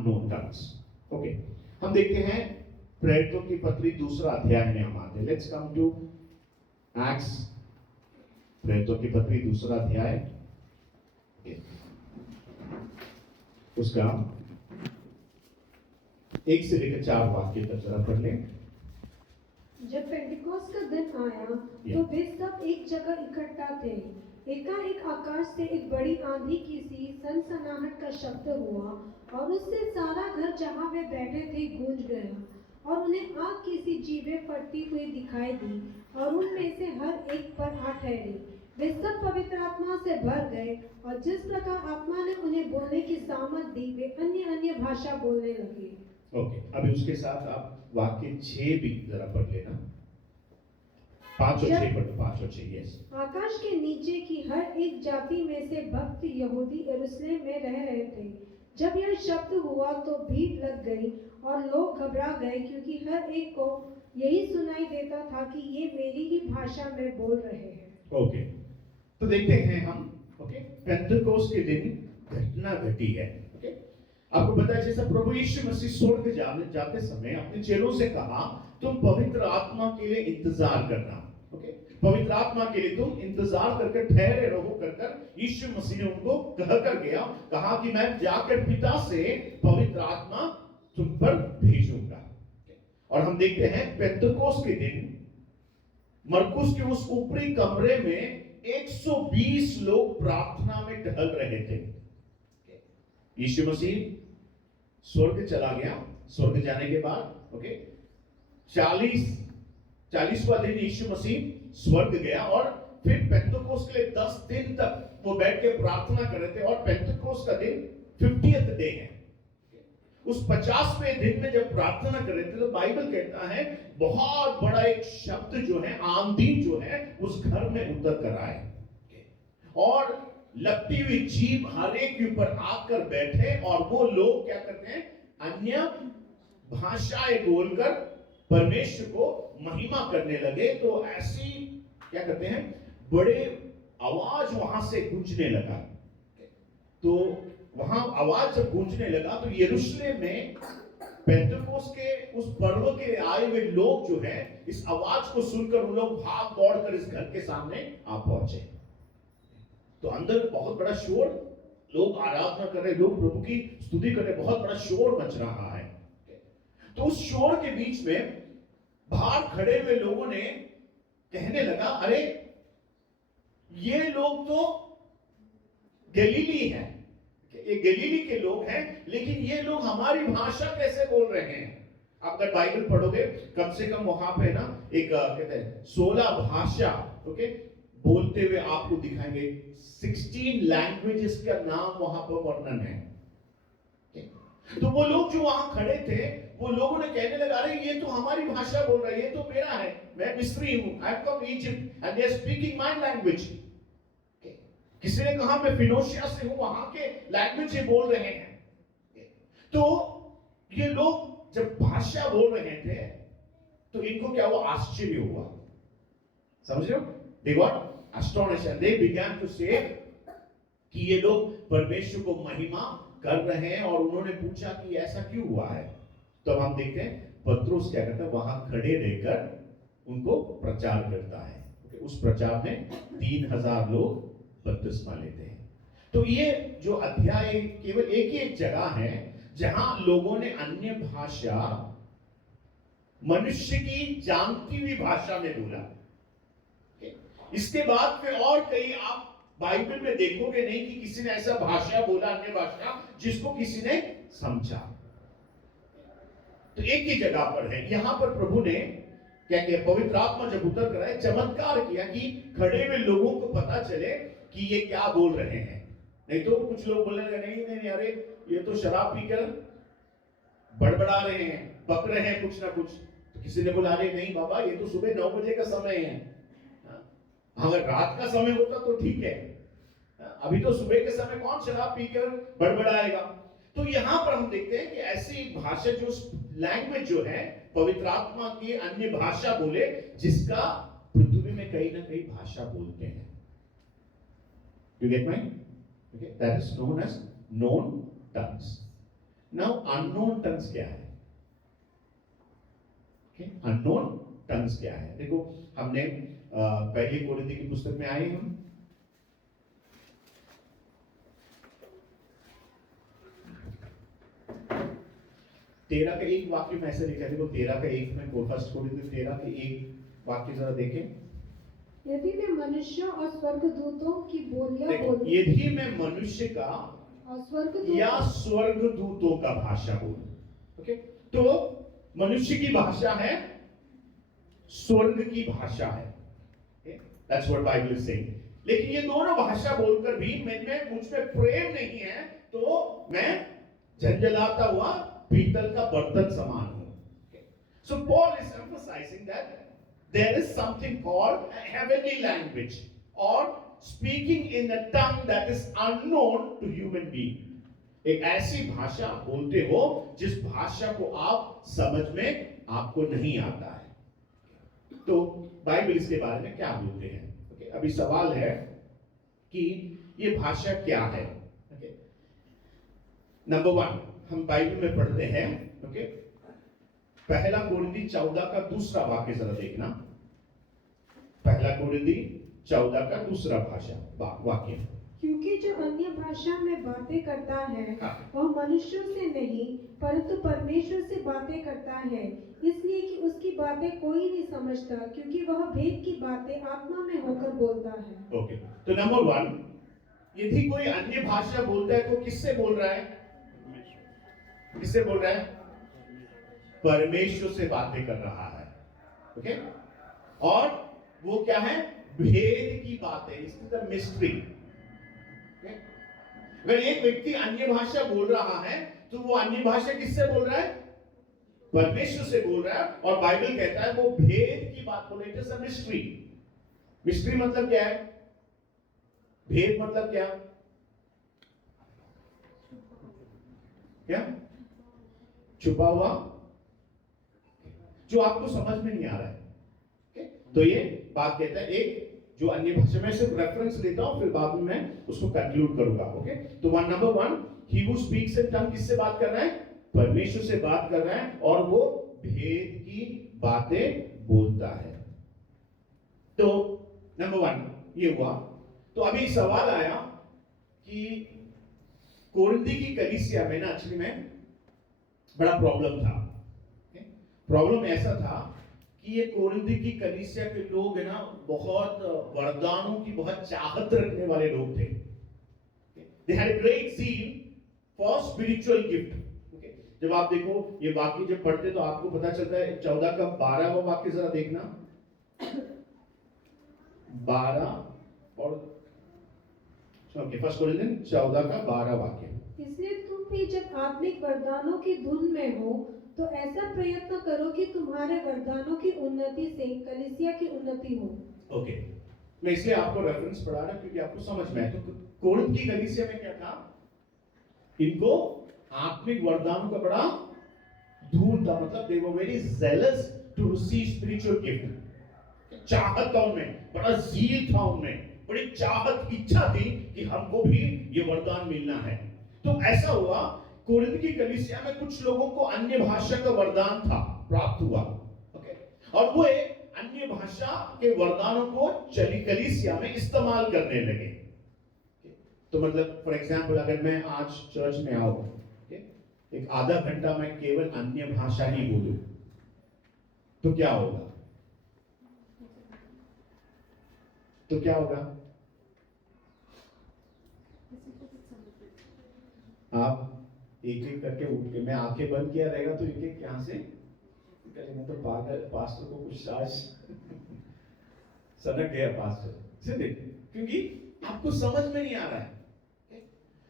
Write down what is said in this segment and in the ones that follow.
Unknown tongues. Okay, हम देखते हैं प्रेरितों की पत्री दूसरा अध्याय में हम आते हैं। लेट्स कम टू एक्ट्स, प्रेरितों की पत्री दूसरा अध्याय, उसका 1 से लेकर 4 वाक्य तक जरा पढ़ लें। जब पेंटिकोस का दिन आया तो वे सब एक जगह इकट्ठा थे। एकाएक आकाश से एक बड़ी आंधी की सी सनसनाहट का शब्द हुआ और उससे सारा घर जहाँ वे बैठे थे गूंज गया और उन्हें आग की सी जीभें फटती हुई दिखाई दी और उनमें से हर एक पर आ ठहरी। वे सब पवित्र आत्मा से भर गए और जिस प्रकार आत्मा ने उन्हें बोलने की सामर्थ दी वे अन्य अन्य भाषा बोलने लगे। ओके, अभी उसके साथ आप वाक्य 6 भी जरा पढ़ लेना। 5 और 6 पढ़ो, 5 और 6। यस। आकाश के नीचे की हर एक जाति में से भक्त यहूदी यरूशलेम में रह रहे थे। जब यह शब्द हुआ तो भीड़ लग गई और लोग घबरा गए, क्योंकि हर एक को यही सुनाई देता था कि ये मेरी ही भाषा में बोल रहे हैं। ओके, तो देखते हैं हम, ओके, पेंटेकोस्ट के दिन घटना घटी है। ओके, आपको पता है जैसा प्रभु यीशु मसीह स्वर्ग जाते समय अपने चेलों से कहा तुम पवित्र आत्मा के लिए इंतजार करना। ओके, पवित्र आत्मा के लिए तुम इंतजार करके ठहरे रहो कर यीशु मसीह ने उनको कहकर गया, कहा कि मैं जाकर पिता से पवित्र आत्मा तुम पर भेजूंगा। और हम देखते हैं पेंटेकोस्ट के दिन मरकुस के उस ऊपरी कमरे में 120 लोग प्रार्थना में टहल रहे थे। यीशु मसीह स्वर्ग चला गया। स्वर्ग जाने के बाद ओके 40वां दिन यीशु मसीह स्वर्ग गया और फिर पेंटेकोस्ट के लिए 10 दिन तक वो बैठ के प्रार्थना कर रहे थे। और पेंटेकोस्ट का दिन 50th डे है। उस 50वें दिन में जब प्रार्थना कर रहे थे तो बाइबल कहता है बहुत बड़ा एक शब्द जो है, आंधी जो है, उस घर में उतर कर आए और लपटी हुई जीभ हर एक के ऊपर आकर बैठे और वो लोग क्या करते हैं, अन्य भाषाएं बोलकर परमेश्वर को महिमा करने लगे। तो ऐसी क्या करते हैं, बड़े आवाज वहां से गूंजने लगा। तो वहां आवाज जब गूंजने लगा तो यरूशलेम में पेंटेकोस्ट के उस पर्व के आए हुए लोग जो है इस आवाज को सुनकर उन लोग भाग दौड़ कर इस घर के सामने आ पहुंचे। तो अंदर बहुत बड़ा शोर, लोग आराधना कर रहे, लोग प्रभु की स्तुति कर रहे, बहुत बड़ा शोर मच रहा है। तो उस शोर के बीच में बाहर खड़े हुए लोगों ने कहने लगा, अरे ये लोग तो गलीली हैं, ये गलीली के लोग हैं, लेकिन ये लोग हमारी भाषा कैसे बोल रहे हैं। आप अगर बाइबल पढ़ोगे कम से कम वहां पे ना एक कहते हैं 16 भाषा ओके बोलते हुए आपको दिखाएंगे। 16 लैंग्वेजेस का नाम वहां पर वर्णन है। तो वो लोग जो वहां खड़े थे वो लोगों ने कहने लगा, अरे ये तो हमारी भाषा बोल रहा है, ये तो मेरा है, मैं मिस्री हूं, I am from Egypt and they are speaking my language. किसी ने कहा मैं फिनोशिया से हूं, वहां के लैंग्वेज ये बोल रहे हैं। तो ये लोग जब भाषा बोल रहे थे तो इनको क्या हुआ, आश्चर्य हुआ। समझ रहे हो, they got astonished and they began to say कि ये लोग परमेश्वर को महिमा कर रहे हैं। और उन्होंने पूछा कि ऐसा क्यों हुआ है। तो हम देखते हैं पत्रुस क्या करता है, वहां खड़े रहकर उनको प्रचार करता है। उस प्रचार में 3000 लोग बपतिस्मा लेते हैं। तो ये जो अध्याय केवल एक ही एक जगह है जहां लोगों ने अन्य भाषा, मनुष्य की जानती हुई भाषा में बोला। इसके बाद फिर और कहीं आप बाइबल में देखोगे नहीं कि किसी ने ऐसा भाषा बोला, अन्य भाषा, जिसको किसी ने समझा। तो एक ही जगह पर है। यहां पर प्रभु ने क्या किया, पवित्र आत्मा जब उतर कर आए, चमत्कार किया कि खड़े हुए लोगों को पता चले कि ये क्या बोल रहे हैं। नहीं तो कुछ लोग बोलने लगे, नहीं, अरे ये तो शराब पीकर बड़बड़ा रहे हैं, बक रहे हैं कुछ ना कुछ। तो किसी ने बोला, अरे नहीं बाबा, ये तो सुबह 9 बजे का समय है। अगर रात का समय होता तो ठीक है, अभी तो सुबह के समय कौन शराब पीकर बड़बड़ाएगा। तो यहां पर हम देखते हैं कि ऐसी भाषा, जो लैंग्वेज जो है, पवित्र आत्मा की अन्य भाषा बोले, जिसका पृथ्वी में कहीं ना कहीं भाषा बोलते हैं। You get my? Okay, that is known as known tongues. Now unknown tongues क्या है? अननोन टंग्स क्या है? देखो हमने पहली कोरिन्थी की पुस्तक में आए हम, तेरह का एक वाक्य में ऐसे लिखा है, देखो 13 का 1 में, फर्स्ट कोरिन्थी 13 के 1 वाक्य जरा देखें। यदि मैं मनुष्यों और स्वर्गदूतों की बोलियां देखो, बोलूं यदि मैं मनुष्य का और स्वर्गदूत या स्वर्गदूतों का भाषा बोलूं, ओके, तो मनुष्य की भाषा है, स्वर्ग की भाषा है, that's what Bible is saying. लेकिन ये दोनों भाषा बोलकर भी मुझ में प्रेम नहीं है, तो मैं झंझलाता हुआ पीतल का बर्तन समान हूं। So Paul is emphasising that there is something called a heavenly language or speaking in a tongue that is unknown to human being. एक ऐसी भाषा आप बोलते हो जिस भाषा को आप समझ में आपको नहीं आता है। तो बाइबल इसके बारे में क्या बोलते हैं? okay? अभी सवाल है कि ये भाषा क्या है? okay? नंबर 1 हम बाइबल में पढ़ते हैं, ओके, पहला कोरिन्थी 14 का दूसरा वाक्य जरा देखना। पहला कोरिन्थी 14 का दूसरा वाक्य। क्योंकि जो अन्य भाषा में बातें करता है वह मनुष्यों से नहीं परंतु परमेश्वर से बातें करता है, इसलिए कि उसकी बातें कोई नहीं समझता, क्योंकि वह भेद की बातें आत्मा में होकर बोलता है। ओके, तो नंबर 1, यदि कोई अन्य भाषा बोलता है तो किससे बोल रहा है? किससे बोल रहा है? परमेश्वर से बातें कर रहा है, ओके। और वो क्या है? भेद की बातें, इसकी मिस्ट्री। अगर एक व्यक्ति अन्य भाषा बोल रहा है तो वो अन्य भाषा किससे बोल रहा है? परमेश्वर से बोल रहा है। और बाइबल कहता है वो भेद की बात बोल रही है, मिस्ट्री। मिस्ट्री मतलब क्या है? भेद मतलब क्या? क्या? छुपा हुआ, जो आपको समझ में नहीं आ रहा है। तो ये बात कहता है, एक जो अन्य भाषा में सिर्फ रेफरेंस लेता हूं, फिर बाद में मैं उसको कंक्लूड करूंगा, ओके। तो number 1, he who speaks in tongue किससे बात कर रहा है? परमेश्वर से बात कर रहा है, और वो भेद की बातें बोलता है। तो नंबर 1 ये हुआ। तो अभी सवाल आया कि कोरिन्थी की कलीसिया में ना एक्चुअली में बड़ा प्रॉब्लम था। प्रॉब्लम ऐसा था कि ये कोरिन्थी की कलीसिया के लोग है ना, बहुत वरदानों की बहुत चाहत रखने वाले लोग थे। They had a great zeal for spiritual gift. Okay? जब आप देखो ये वाक्य जब पढ़ते तो आपको पता चलता है, 14 का 12वां वाक्य जरा देखना। 12 और फर्स्ट कोरिन्थियन 14 का 12 वाक्य। इसलिए तुम भी जब आत्मिक वरदानों की धुन में हो तो ऐसा प्रयत्न करो कि तुम्हारे वरदानों की उन्नति से कलीसिया की उन्नति हो। ओके, मैं इसलिए आपको रेफरेंस पढ़ा रहा हूं क्योंकि आपको समझ में आए। तो कोरिन्थ की कलीसिया में क्या था? इनको आत्मिक वरदानों का बड़ा धूल था, मतलब they were very zealous to receive spiritual gift। चाहत था उनमें, बड़ा ज़ील था उनमें, बड़ी चाहत, इच्छा थी कि हमको भी ये वरदान मिलना है। तो ऐसा हुआ, कोरिन्थ की कलीसिया में कुछ लोगों को अन्य भाषा का वरदान था, प्राप्त हुआ, ओके। और वो एक अन्य भाषा के वरदानों को कलीसिया में इस्तेमाल करने लगे। तो मतलब फॉर एग्जांपल, अगर मैं आज चर्च में आऊं, एक आधा घंटा मैं केवल अन्य भाषा ही बोलूं, तो क्या होगा? तो क्या होगा? आप एक एक करके उठ के, मैं आंखें बंद किया रहेगा तो एक एक यहां से निकलेंगे, तो पास्टर को कुछ आज सनक गया पास्टर से, क्योंकि आपको समझ में नहीं आ रहा है।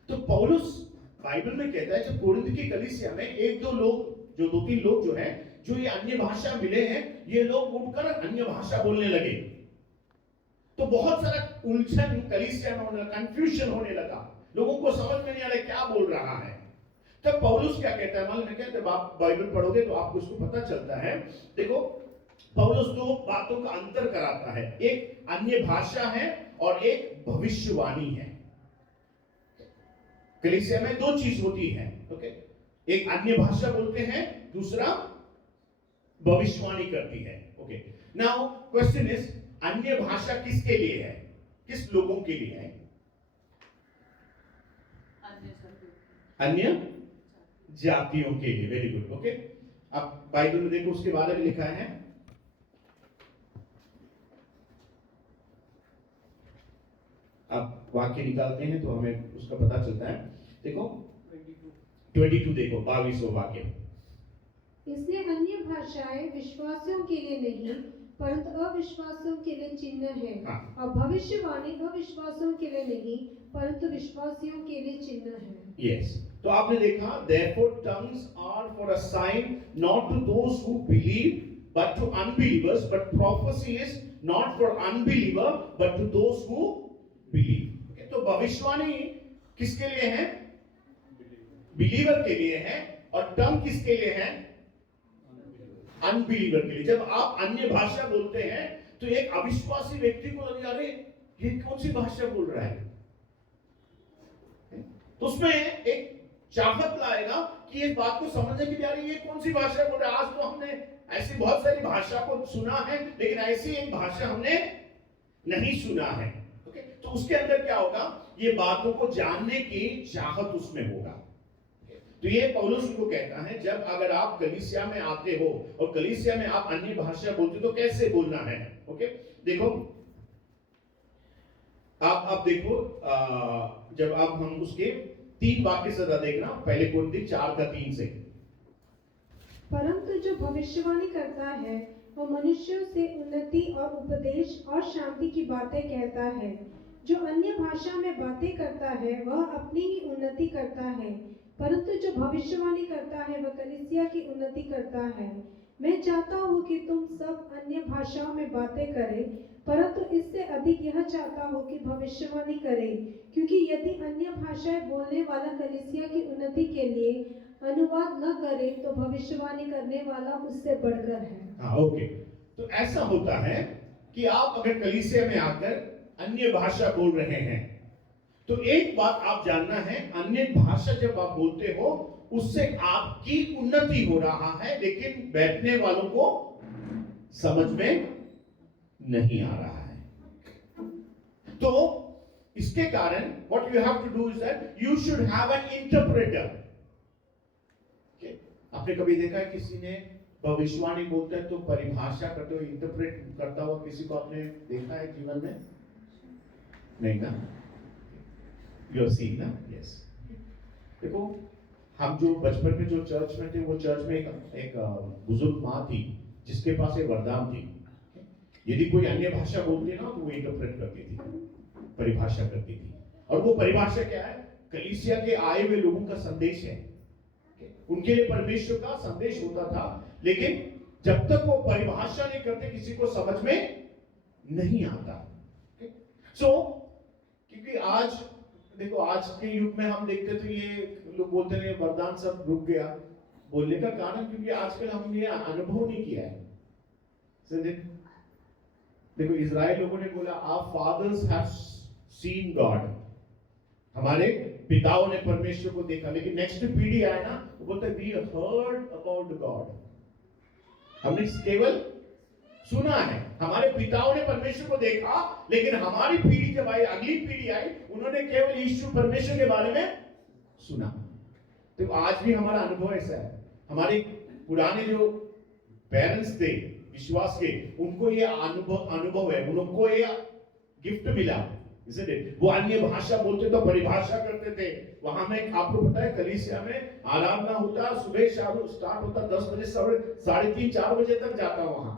तो पौलुस बाइबल में कहता है, जब कोरिन्थ की कलीसिया में एक दो लोग, जो 2-3 लोग जो हैं, जो ये अन्य भाषा मिले हैं, ये लोग उठकर अन्य भाषा बोलने लगे। तो बहुत सारा उलझन कलीसिया में होने लगा, कंफ्यूजन होने लगा, लोगों को समझ में नहीं आ रहा क्या बोल रहा है। तब पौलुस क्या कहता है मालूम है क्या? जब आप बाइबल पढ़ोगे तो आपको उसको पता चलता है। देखो, पौलुस 2 बातों का अंतर कराता है, एक अन्य भाषा है और एक भविष्यवाणी है। कलीसिया में 2 चीज होती है, ओके। एक अन्य भाषा बोलते हैं, दूसरा भविष्यवाणी करती है। ओके, नाउ क्वेश्चन इज, अन्य भाषा किसके लिए है, किस लोगों के लिए है? अन्य जातियों के लिए। Very good. ओके, अब बाइबल में देखो उसके बारे में लिखा है, अब वाक्य निकालते हैं तो हमें उसका पता चलता है। देखो 22 देखो 22वां वाक्य। इसलिए अन्य भाषाएं विश्वासियों के लिए नहीं परंतु अविश्वासियों के लिए चिन्ह है। हाँ। और भविष्यवाणी अविश्वासियों के लिए नहीं परंतु विश्वासियों के लिए चिन्ह है। यस, तो आपने देखा, therefore tongues are for a sign not to those who believe but to unbelievers, but prophecy is not for unbeliever but to those who believe. Okay, तो भविष्यवाणी किसके लिए है? बिलीवर के लिए है। और टंग किसके लिए है? अनबिलीवर के लिए। जब आप अन्य भाषा बोलते हैं तो एक अविश्वासी व्यक्ति को लगेगा, अरे ये कौन सी भाषा बोल रहा है, तो उसमें एक चाहत लाएगा कि इस बात को समझने के लिए, अरे ये कौन सी भाषा बोल रहा है। आज तो हमने ऐसी बहुत सारी भाषा को सुना है लेकिन ऐसी एक भाषा हमने नहीं सुना है। ओके, तो उसके अंदर क्या होगा, ये बातों को जानने की चाहत उसमें होगा। तो ये पौलुस उनको कहता है, जब अगर आप कलीसिया में आते हो और कलीसिया में आप अन्य भाषा बोलते हो तो कैसे बोलना है। ओके, देखो आप देखो, जब आप हम उसके 3 वाक्य से देखना, पहले कुरिन्थी 4:3 से। परंतु जो भविष्यवाणी करता है वह मनुष्यों से उन्नति और उपदेश और शांति की बातें कहता है। जो अन्य भाषा में बातें करता है वह अपनी ही उन्नति करता है, परंतु जो भविष्यवाणी करता है वह कलीसिया की उन्नति करता है। मैं चाहता हूँ कि तुम सब अन्य भाषाओं में बातें करें, परंतु इससे अधिक यह चाहता हूँ कि भविष्यवाणी करें, क्योंकि यदि अन्य भाषाएं बोलने वाला कलीसिया की उन्नति के लिए अनुवाद न करे तो भविष्यवाणी करने वाला उससे बढ़कर है। हाँ, ओके, तो ऐसा होता है कि आप अगर कलीसिया में आकर अन्य भाषा बोल रहे हैं तो एक बात आप जानना है, अन्य भाषा जब आप बोलते हो उससे आपकी उन्नति हो रहा है, लेकिन बैठने वालों को समझ में नहीं आ रहा है। तो इसके कारण what you have to do is that you should have an interpreter. आपने कभी देखा है किसी ने भविष्यवाणी बोलते हैं तो परिभाषा करते हुए, इंटरप्रेट करता हुआ किसी को आपने देखा है जीवन में? नहीं ना? You have seen ना? Yes. देखो, हम जो बचपन में जो चर्च में थे, वो चर्च में एक बुजुर्ग माँ थी जिसके पास एक वरदान थी। यदि कोई अन्य भाषा बोलती ना तो वो इंटरप्रेट करती थी, परिभाषा करती थी। और वो परिभाषा क्या है? कलीसिया के आए हुए लोगों का संदेश है। उनके लिए परमेश्वर का संदेश होता था, लेकिन जब तक वो परिभाषा नहीं करते किसी को समझ में नहीं आता। क्योंकि आज देखो, आज के युग में हम देखते तो ये लोग बोलते हैं वरदान सब रुक गया। बोलने का कारण क्योंकि आजकल हम ये अनुभव नहीं किया है। देखो, इजराइल लोगों ने बोला our fathers have seen God, हमारे पिताओं ने परमेश्वर को देखा। लेकिन नेक्स्ट पीढ़ी आए ना, वो बोलते वी हर्ड अबाउट गॉड, हमने केवल सुना है। हमारे पिताओं ने परमेश्वर को देखा, लेकिन हमारी पीढ़ी जब आई, अगली पीढ़ी आई, उन्होंने केवल यीशु परमेश्वर के बारे में सुना। तो आज भी हमारा अनुभव ऐसा है। हमारे पुराने जो पेरेंट्स थे विश्वास के, उनको ये अनुभव है, उनको ये गिफ्ट मिला, वो अन्य भाषा बोलते तो परिभाषा करते थे। वहां में आपको पता है कलीसिया में आराधना होता, सुबह शाम स्टार्ट होता 10 बजे, 3:30 4 बजे तक जाता वहां,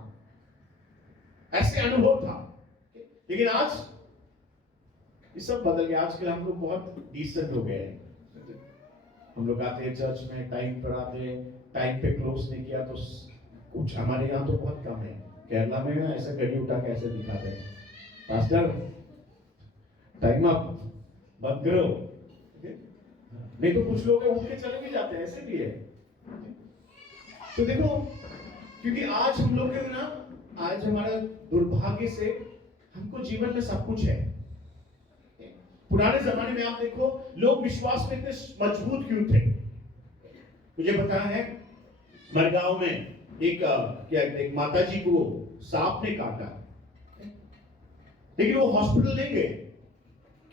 ऐसे अनुभव था। लेकिन आज ये सब बदल गया। आजकल हम लोग बहुत डिसेंट हो गए हैं। हम लोग आते हैं चर्च में, टाइम पर आते हैं, टाइम पे क्लोज नहीं किया तो कुछ, हमारे यहाँ तो बहुत कम है। केरला में ऐसा घड़ी उठा के ऐसे दिखाते हैं, पास्टर टाइम अप, मत करो। नहीं तो कुछ लोग उठ के चले भी जाते हैं, ऐसे भी है। तो देखो, क्योंकि आज हम लोग के ना, आज हमारा दुर्भाग्य से हमको जीवन में सब कुछ है। पुराने जमाने में आप देखो, लोग विश्वास में इतने मजबूत क्यों थे? मुझे पता है मरगांव में एक माता जी को सांप ने काटा, लेकिन वो हॉस्पिटल नहीं गए।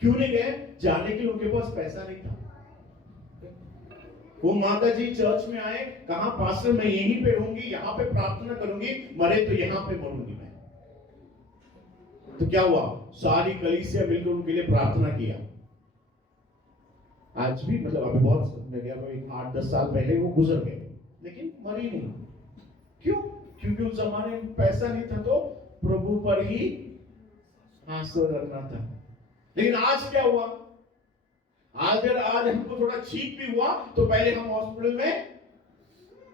क्यों नहीं गए? जाने के लिए उनके पास पैसा नहीं था। वो माता जी चर्च में आए, कहा पास्टर मैं यहीं पे रहूंगी, यहां पे प्रार्थना करूंगी, मरे तो यहां पे मरूंगी मैं। तो क्या हुआ? सारी कलीसिया मिलकर उनके लिए प्रार्थना किया। आज भी मतलब अभी बहुत 8-10 साल पहले वो गुजर गए, लेकिन मरी नहीं। क्यों? क्योंकि उस जमाने में पैसा नहीं था, तो प्रभु पर ही हाथ रखना था। लेकिन आज क्या हुआ? आज हमको थोड़ा ठीक भी हुआ तो पहले हम हॉस्पिटल में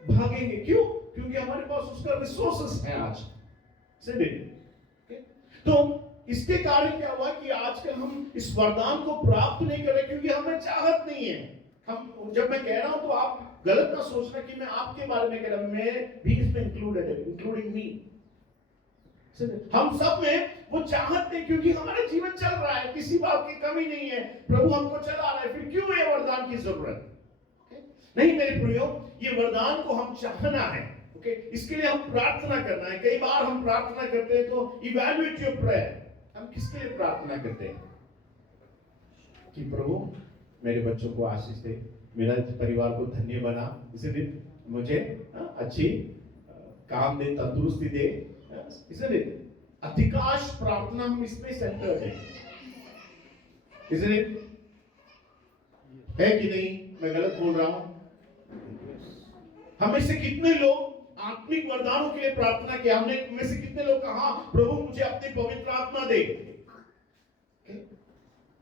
भागेंगे। क्यों? क्योंकि हमारे पास उसका रिसोर्सेस है आज से। तो इसके कारण क्या हुआ कि आजकल हम इस वरदान को प्राप्त नहीं कर रहे, क्योंकि हमें चाहत नहीं है। हम जब मैं कह रहा हूं तो आप गलत ना सोचना कि मैं आपके बारे में कह रहा हूं, मैं भी इसमें इंक्लूडेड है, इंक्लूडिंग मी। हम सब में वो चाहत नहीं, क्योंकि हमारा जीवन चल रहा है, किसी बात की कमी नहीं है, प्रभु हमको चला रहा है, फिर क्यों ये वरदान की जरूरत? नहीं मेरे प्रियो, ये वरदान को हम चाहना है। ओके, इसके लिए हम प्रार्थना करना है। कई बार हम प्रार्थना करते हैं तो इवैल्यूएट योर प्रेयर। हम किसके लिए प्रार्थना करते हैं? कि प्रभु मेरे बच्चों को आशीष दे, मेरा परिवार को धन्य बना, इसलिए मुझे अच्छी काम दे, तंदुरुस्ती दे। इसलिए अधिकांश प्रार्थना हम इसमें सेंटर है। इसलिए है कि नहीं? मैं गलत बोल रहा हूं? हमें से कितने लोग आत्मिक वरदानों के लिए प्रार्थना किया? हमने में से कितने लोग कहा प्रभु मुझे अपनी पवित्र आत्मा दे?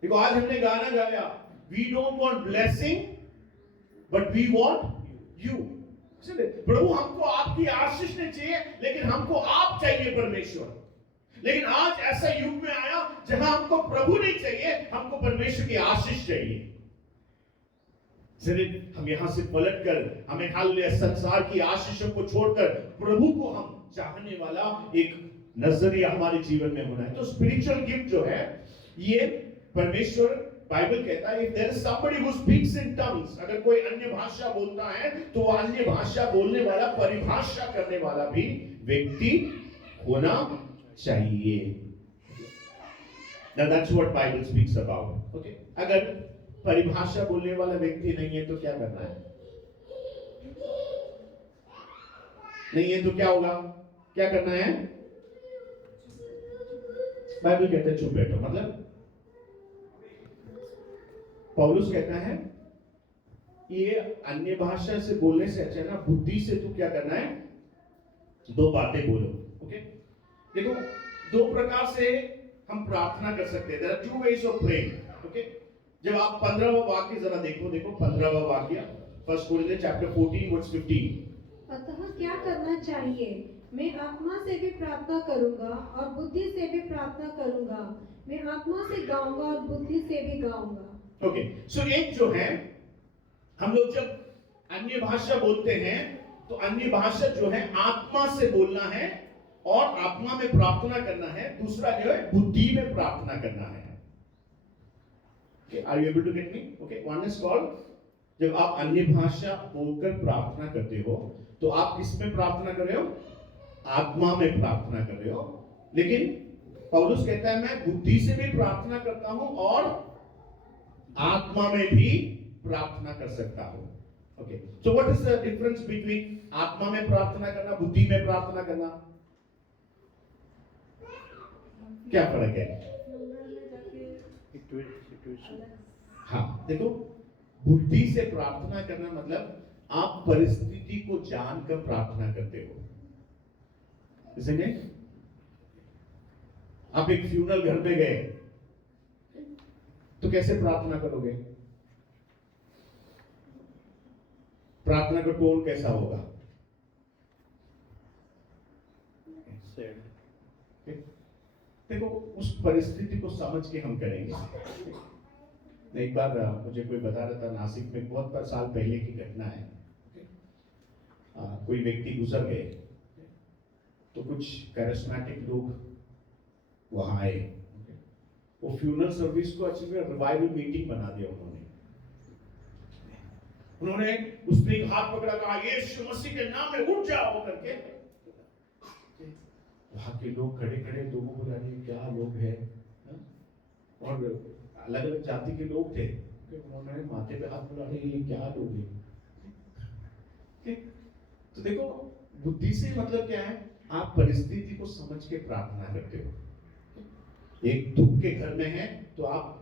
देखो आज हमने गाना गाया, we don't want blessing but we want you. प्रभु हमको आपकी आशीष नहीं चाहिए, लेकिन हमको आप चाहिए परमेश्वर। लेकिन आज ऐसा युग में आया जहां हमको प्रभु नहीं चाहिए, हमको परमेश्वर की आशीष चाहिए। हम यहां से पलटकर, हमें हाल संसार की आशीषों को छोड़कर प्रभु को हम चाहने वाला एक नजरिया हमारे जीवन में होना है। तो स्पिरिचुअल गिफ्ट जो है, ये परमेश्वर, बाइबल कहता है if there is somebody who speaks in tongues, अगर कोई अन्य भाषा बोलता है तो वो अन्य भाषा बोलने वाला, परिभाषा करने वाला भी व्यक्ति होना चाहिए। Now that's what Bible speaks about. Okay? अगर परिभाषा बोलने वाला व्यक्ति नहीं है तो क्या करना है? नहीं है तो क्या होगा? क्या करना है? बाइबल कहता है चुप बैठो। मतलब पौलुस कहता है ये अन्य भाषा से बोलने से अच्छा है ना, बुद्धि से तू क्या करना है? 2 बातें बोलो। ओके, देखो 2 प्रकार से हम प्रार्थना कर सकते हैं। There are 2 ways of praying. Okay, जब आप 15वां वाक्य जरा देखो 15वां वाक्य, 1 कोरिन्थियंस चैप्टर 14 वर्स 15। अतः क्या करना चाहिए? मैं आत्मा से भी प्रार्थना करूंगा और बुद्धि से भी प्रार्थना करूंगा। मैं आत्मा से गाऊंगा और बुद्धि से भी गाऊंगा। ओके, सो एक जो है, हम लोग जब अन्य भाषा बोलते हैं तो अन्य भाषा जो है आत्मा से बोलना है और आत्मा में प्रार्थना करना है। दूसरा जो है बुद्धि में प्रार्थना करना है। Are you able to get me? Okay, one is called, जब आप अन्य भाषा बोलकर प्रार्थना करते हो तो आप किस में प्रार्थना कर रहे हो? आत्मा में प्रार्थना कर रहे हो। लेकिन पौलुस कहता है मैं बुद्धि से भी प्रार्थना करता हूं और आत्मा में भी प्रार्थना कर सकता हूं। Okay, so what is the difference between आत्मा में प्रार्थना करना, बुद्धि में प्रार्थना करना? क्या फर्क है? हाँ, देखो बुद्धि से प्रार्थना करना मतलब आप परिस्थिति को जानकर प्रार्थना करते हो। इसलिए आप एक फ्यूनरल घर पे गए तो कैसे प्रार्थना करोगे? प्रार्थना का टोन कैसा होगा? देखो उस परिस्थिति को समझ के हम करेंगे। एक बार मुझे कोई बता रहा था, नासिक में बहुत साल पहले की घटना है। कोई व्यक्ति गुजर गए तो कुछ कैरिस्मेटिक लोग वहां आए। वो फ्यूनरल सर्विस को एक्चुअली रिवाइवल मीटिंग बना दिया उन्होंने। उन्होंने उसने एक हाथ पकड़ा, कहा यीशु मसीह के नाम में उठ जाओ करके। वहां के लोग खड़े खड़े लोगों को लगे क्या लोग हैं, और अलग अलग जाति के लोग थे। उन्होंने माथे पे हाथ बुला ये क्या लोग हैं। तो देखो बुद्धि से मतलब क्या है, आप परिस्थिति को समझ के प्रार्थना करते हो। एक दुख के घर में है तो आप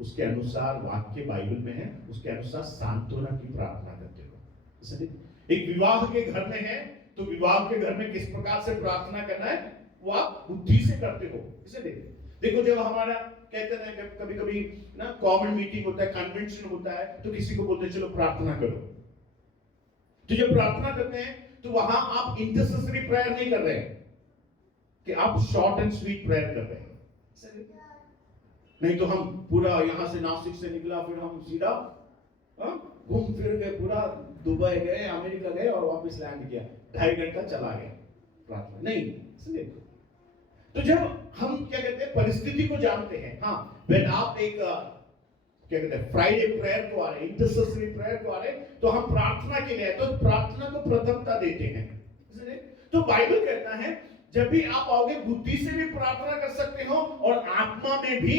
उसके अनुसार, वाक्य बाइबल में है उसके अनुसार सांत्वना की प्रार्थना करते हो। एक विवाह के घर में है तो विवाह के घर में किस प्रकार से प्रार्थना करना है वो आप बुद्धि से करते हो। इसे देखो जब हमारा कहते हैं जब कभी कभी ना कॉमन मीटिंग होता है, कन्वेंशन होता है, तो किसी को बोलते हैं चलो प्रार्थना करो। तो जब प्रार्थना करते हैं तो वहां आप इंटरसेसरी प्रेयर नहीं कर रहे हैं कि आप शॉर्ट एंड स्वीट प्रेयर कर रहे हैं। नहीं तो हम पूरा यहां से नासिक से निकला, फिर हम सीधा घूम फिर गए, पूरा दुबई गए, अमेरिका गए और वापस लैंड किया, 2.5 घंटा चला गया प्रार्थना नहीं। तो जब हम क्या कहते हैं परिस्थिति को जानते हैं, हाँ व्हेन आप एक क्या कहते हैं फ्राइडे प्रेयर को आ रहे, इंटरसेसरी प्रेयर को आ रहे, तो हम प्रार्थना के लिए तो प्रार्थना को प्रथमता देते हैं। तो बाइबल कहता है जब भी आप आओगे बुद्धि से भी प्रार्थना कर सकते हो और आत्मा में भी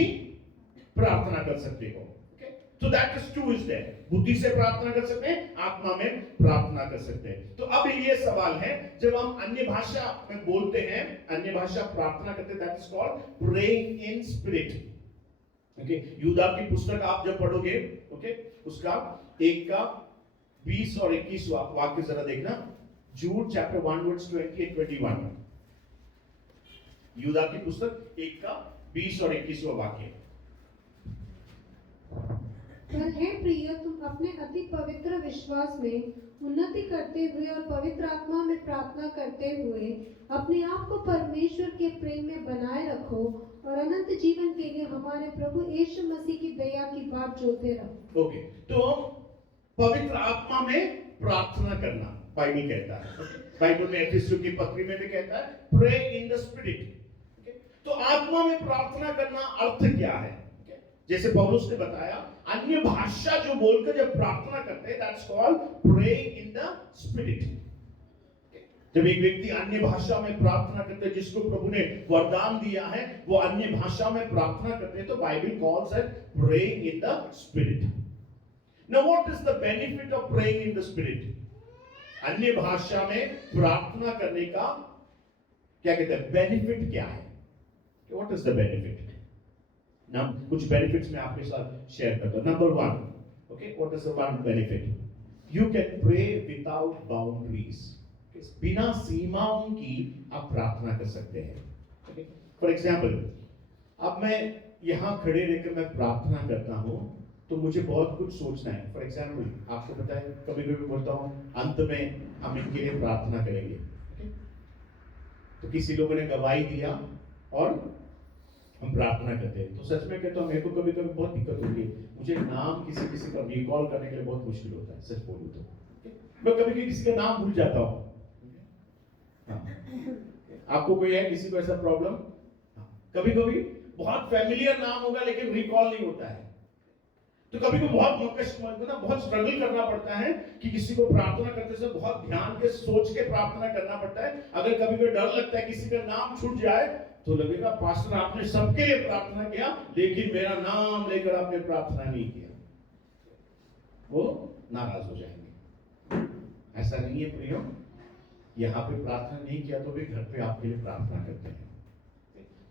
प्रार्थना कर सकते हो। So that is two is there. बुद्धि से प्रार्थना कर सकते हैं, आत्मा में प्रार्थना कर सकते हैं। तो अब ये सवाल है जब हम अन्य भाषा में बोलते हैं, अन्य भाषा प्रार्थना करते हैं, that is called praying in spirit. Okay, यूदा की पुस्तक आप जब पढ़ोगे, ओके, उसका 1 का 20 और 21 वाक्य जरा देखना। जूड चैप्टर 1 वर्स 20 and 21। यूदा की पुस्तक 1 का 20 और 21 वाक्य। पर हे प्रिय, तुम अपने अति पवित्र विश्वास में उन्नति करते हुए और पवित्र आत्मा में प्रार्थना करते हुए अपने आप को परमेश्वर के प्रेम में बनाए रखो और अनंत जीवन के लिए हमारे प्रभु यीशु मसीह की दया की बाट जोते रहो। ओके, तो पवित्र आत्मा में प्रार्थना करना बाइबल कहता है। बाइबल में एफिसियों की पत्री में भी कहता है प्रे इन द स्पिरिट। तो आत्मा में प्रार्थना करना अर्थ क्या है? जैसे पौलुस ने बताया अन्य भाषा जो बोलकर जब प्रार्थना करते हैं that's called pray in the spirit. जब एक व्यक्ति अन्य भाषा में प्रार्थना करते हैं, जिसको प्रभु ने वरदान दिया है वो अन्य भाषा में प्रार्थना करते हैं, तो Bible calls it praying in the spirit. Now what is the benefit of praying in the spirit? अन्य भाषा में प्रार्थना करने का क्या कहते हैं बेनिफिट क्या है? What is the benefit? ना कुछ बेनिफिट्स मैं आपके साथ शेयर करता हूं। Number 1, okay, what is the one benefit? You can pray without boundaries. बिना सीमाओं की आप प्रार्थना कर सकते हैं। फॉर एग्जाम्पल, अब मैं यहां खड़े रहकर मैं प्रार्थना करता हूं तो मुझे बहुत कुछ सोचना है। फॉर एग्जाम्पल, आपको पता है कभी कभी बोलता हूं अंत में हम इनके लिए प्रार्थना करेंगे, तो किसी लोगों ने गवाही दिया और हम प्रार्थना करते हैं, तो सच में कहता हूं मेरे को कभी कभी बहुत दिक्कत होती है, मुझे नाम किसी का रिकॉल करने के लिए बहुत मुश्किल होता है। सच बोलूं तो मैं कभी किसी का नाम भूल जाता हूं। आपको कोई है किसी को ऐसा प्रॉब्लम? कभी कभी बहुत फैमिलियर नाम होगा लेकिन रिकॉल नहीं होता है, तो कभी कभी बहुत स्ट्रगल करना पड़ता है कि किसी को प्रार्थना करते समय बहुत ध्यान के सोच के प्रार्थना करना पड़ता है। अगर कभी कोई डर लगता है किसी का नाम छूट जाए तो लगेगा पास्टर आपने सबके लिए प्रार्थना किया लेकिन मेरा नाम लेकर आपने प्रार्थना नहीं किया, वो नाराज हो जाएंगे। ऐसा नहीं है प्रियो, यहाँ पे प्रार्थना नहीं किया तो भी घर पे आपके लिए प्रार्थना करते हैं।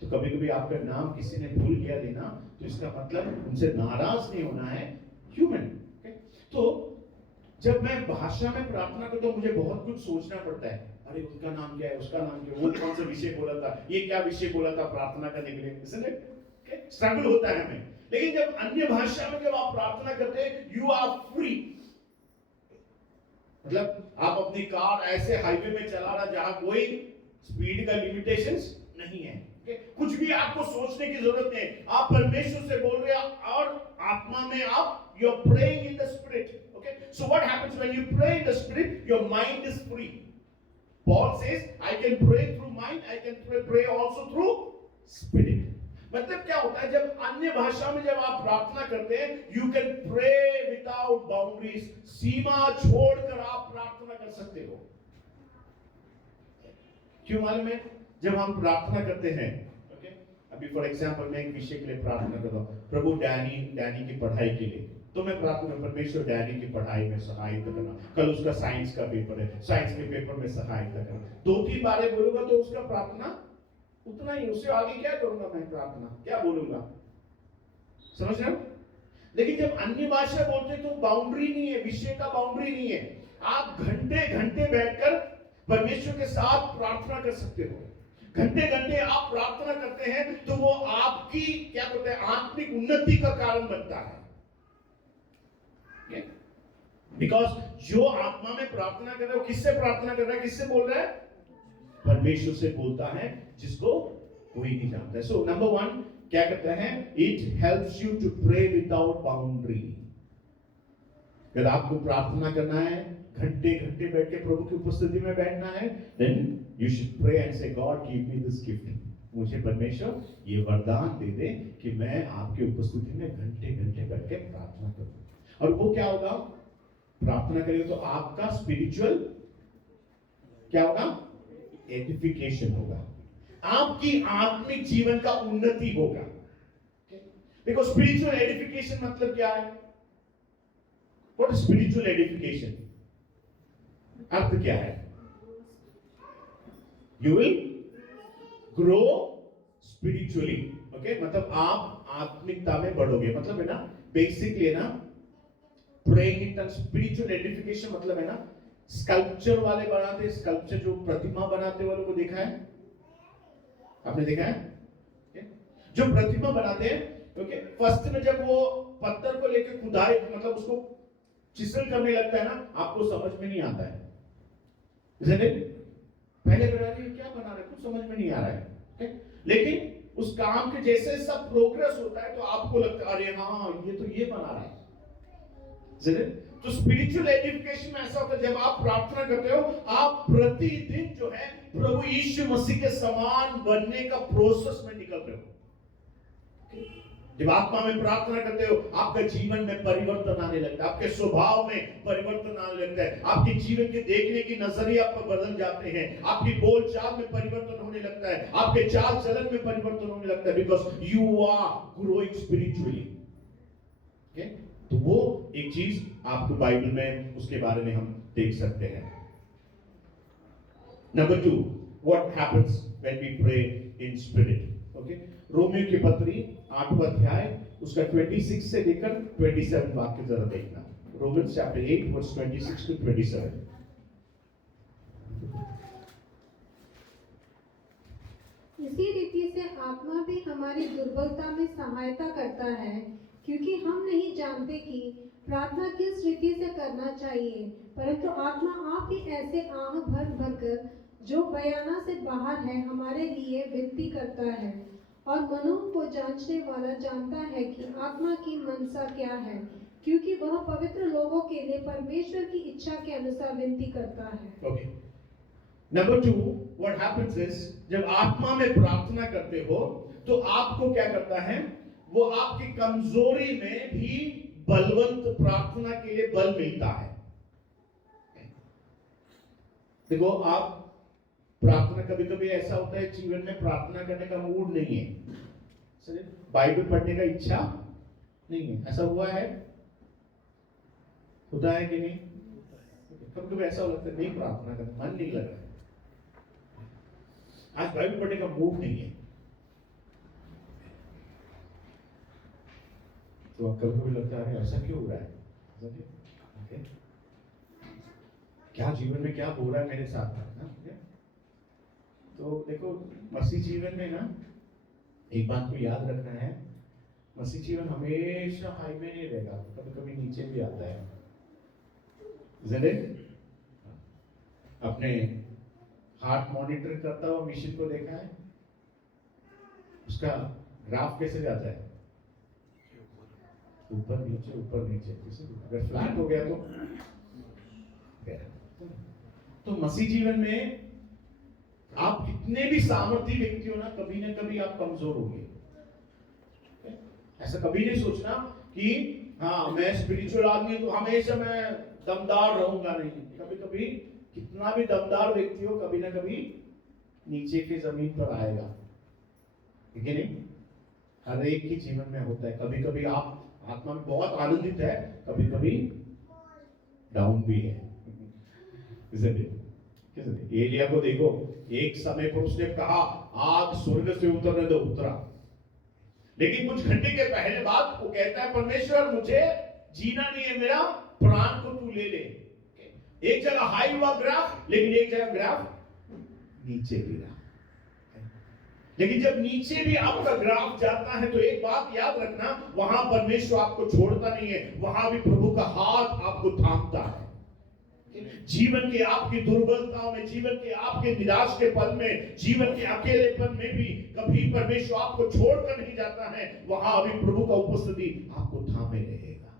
तो कभी कभी आपका नाम किसी ने भूल गया लेना, तो इसका मतलब उनसे नाराज नहीं होना है, ह्यूमन। तो जब मैं भाषा में प्रार्थना करता हूँ मुझे बहुत कुछ सोचना पड़ता है। अरे उनका नाम क्या है, उसका नाम क्या है, वो कौन सा विषय बोला था, ये क्या विषय बोला था प्रार्थना करने के लिए, इसलिए स्ट्रगल होता है हमें। लेकिन जब अन्य भाषा में जब आप प्रार्थना करते हैं यू आर फ्री। मतलब आप अपनी कार ऐसे हाईवे में चला रहा जहां कोई स्पीड का लिमिटेशंस नहीं है, कुछ भी आपको सोचने की जरूरत नहीं, आप परमेश्वर से बोल रहे हैं और आत्मा में आप you are praying in the spirit. Okay, so what happens when you pray in the spirit? Your mind is free. Paul says I can pray through mind, I can pray also through spirit। मतलब क्या होता है, जब अन्य भाषा में जब आप प्रार्थना करते हैं, you can pray without boundaries, सीमा छोड़कर आप प्रार्थना कर सकते हो। क्यों मालूम है? जब हम प्रार्थना करते हैं, ओके, अभी फॉर एग्जांपल मैं एक विषय के लिए प्रार्थना करता हूं, प्रभु डैनी की पढ़ाई के लिए, तो मैं प्रार्थना, परमेश्वर डैनी की पढ़ाई में सहायता करना, कल उसका साइंस का पेपर है, साइंस के पेपर में सहायता करना, 2-3 बार बोलूंगा तो उसका प्रार्थना उतना ही, उससे आगे क्या करूंगा मैं? प्रार्थना क्या बोलूंगा? समझ रहे हो? लेकिन जब अन्य भाषा बोलते तो बाउंड्री नहीं है, विषय का बाउंड्री नहीं है, आप घंटे घंटे बैठकर परमेश्वर के साथ प्रार्थना कर सकते हो। घंटे घंटे आप प्रार्थना करते हैं तो वो आपकी क्या बोलते हैं, आत्मिक उन्नति का कारण बनता है। बिकॉज जो आत्मा में प्रार्थना कर रहे हो, किससे प्रार्थना कर रहा है, किससे बोल रहा है? परमेश्वर से बोलता है, जिसको कोई नहीं जानता। सो नंबर 1 क्या कहता है? It helps you to pray without boundary. अगर आपको प्रार्थना करना है, घंटे घंटे बैठ के प्रभु की उपस्थिति में बैठना है, then you should pray and say God give me this gift, मुझे परमेश्वर ये वरदान दे दे कि मैं आपकी उपस्थिति में घंटे घंटे बैठ के प्रार्थना करूं। और वो क्या होगा? प्रार्थना करेंगे तो आपका स्पिरिचुअल क्या होगा? एडिफिकेशन होगा, आपकी आत्मिक जीवन का उन्नति होगा। देखो, स्पिरिचुअल एडिफिकेशन मतलब क्या है? What is spiritual edification? अर्थ क्या है? You will grow spiritually, okay, मतलब आप आत्मिकता में बढ़ोगे, मतलब है ना, बेसिकली है ना, praying in terms, spiritual edification मतलब है ना, स्कल्पचर वाले बनाते, स्कल्पचर जो प्रतिमा बनाते वालों को देखा है आपने? देखा है जो प्रतिमा बनाते हैं, ओके, फर्स्ट में जब वो पत्थर को लेकर खुदाई, मतलब उसको चिसल करने लगता है ना, आपको समझ में नहीं आता है, पहले बना रहे क्या बना रहे, कुछ समझ में नहीं आ रहा है, ओके? लेकिन उस काम के जैसे सब प्रोग्रेस होता है तो आपको लगता है अरे हाँ, ये तो ये बना रहा है। तो स्पिरिचुअल एडिफिकेशन में ऐसा होता है, जब आप प्रार्थना करते हो, आप प्रतिदिन जो है प्रभु यीशु मसीह के समान बनने का प्रोसेस में निकल रहे हो। जब आत्मा में प्रार्थना करते हो, आपके जीवन में परिवर्तन आने लगता है, आपके स्वभाव में परिवर्तन आने लगता है, आपके जीवन के देखने की नजरिया पर बदल जाते हैं, आपकी बोलचाल में परिवर्तन होने लगता है, आपके चाल चलन में परिवर्तन होने लगता है, because you are growing spiritually. तो वो एक चीज आपको बाइबल में उसके बारे में हम देख सकते हैं। Number 2, what happens when we pray in spirit, okay? रोमियो की पत्री 8वां अध्याय उसका 26 से लेकर 27 वाक्य जरा देखना। Romans chapter 8 verse 26 to 27। इसी रीति से आत्मा भी हमारी दुर्बलता में सहायता करता है, क्योंकि हम नहीं जानते कि प्रार्थना किस रीति से करना चाहिए, परंतु आत्मा आप ही ऐसे आह भर भरकर जो बयाना से बाहर है हमारे लिए विनती करता है। और मनों को जांचने वाला जानता है कि आत्मा की मनसा क्या है, क्योंकि वह पवित्र लोगों के लिए परमेश्वर की इच्छा के अनुसार विनती करता है। Okay, number 2, what happens is, जब आत्मा में प्रार्थना करते हो तो आपको क्या करता है, वो आपकी कमजोरी में भी बलवंत प्रार्थना के लिए बल मिलता है। देखो, आप प्रार्थना, कभी कभी ऐसा होता है जीवन में प्रार्थना करने का मूड नहीं है, बाइबल पढ़ने का इच्छा नहीं है, ऐसा हुआ है? होता है कि नहीं? कभी कभी ऐसा लगता है नहीं प्रार्थना का मन नहीं लग रहा है, आज बाइबल पढ़ने का मूड नहीं है, तो कभी कभी लगता है ऐसा क्यों हो रहा है, okay? क्या जीवन में क्या हो रहा है मेरे साथ ना? तो देखो, मसीह जीवन में ना एक बात को याद रखना है, मसीह जीवन हमेशा हाईवे नहीं रहेगा, कभी कभी नीचे भी आता है। अपने हार्ट मॉनिटर करता हुआ मिशन को देखा है, उसका ग्राफ कैसे जाता है, ऊपर नीचे ऊपर नीचे, अगर फ्लैट हो गया तो मसीह जीवन में आप कितने भी सामर्थ्य व्यक्ति हो ना कभी आप कमजोर होंगे, ऐसा कभी नहीं सोचना कि हाँ मैं स्पिरिचुअल आदमी तो हमेशा मैं दमदार रहूंगा, नहीं। कभी कभी कितना भी दमदार व्यक्ति हो, कभी ना कभी नीचे की जमीन पर आएगा, ठीक है नहीं? हर एक के जीवन में होता है। कभी कभी आप आत्मा में बहुत आनंदित है, कभी कभी डाउन भी है। एलिया को देखो, एक समय पर उसने कहा आग स्वर्ग से उतरने दो, उतरा। लेकिन कुछ घंटे के पहले बाद वो कहता है परमेश्वर मुझे जीना नहीं है, मेरा प्राण को तू ले ले। एक जगह हाई हुआ ग्राफ, लेकिन एक जगह ग्राफ नीचे गिरा। लेकिन जब नीचे भी आपका ग्राफ जाता है तो एक बात याद रखना, वहां परमेश्वर आपको छोड़ता नहीं है, वहां भी प्रभु का हाथ आपको थामता है। जीवन के आपकी दुर्बलताओं में, जीवन के आपके निराश के पल में, जीवन के अकेलेपन में भी कभी परमेश्वर आपको छोड़कर नहीं जाता है, वहां भी प्रभु का उपस्थिति आपको थामे रहेगा।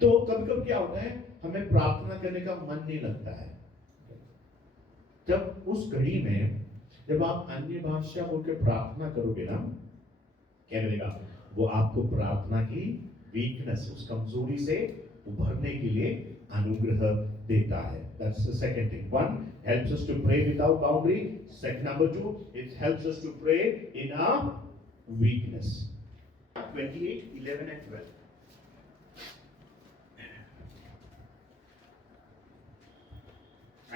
तो कभी कभी क्या होता है, हमें प्रार्थना करने का मन नहीं लगता है। जब उस घड़ी में जब आप अन्य भाषा बोलकर प्रार्थना करोगे ना, क्या करेगा वो? आपको प्रार्थना की वीकनेस, उस कमजोरी से उभरने के लिए अनुग्रह देता है। That's the second thing. One, helps us to pray without boundary. Second, number two, it helps us to pray in our weakness. 28, 11 and 12.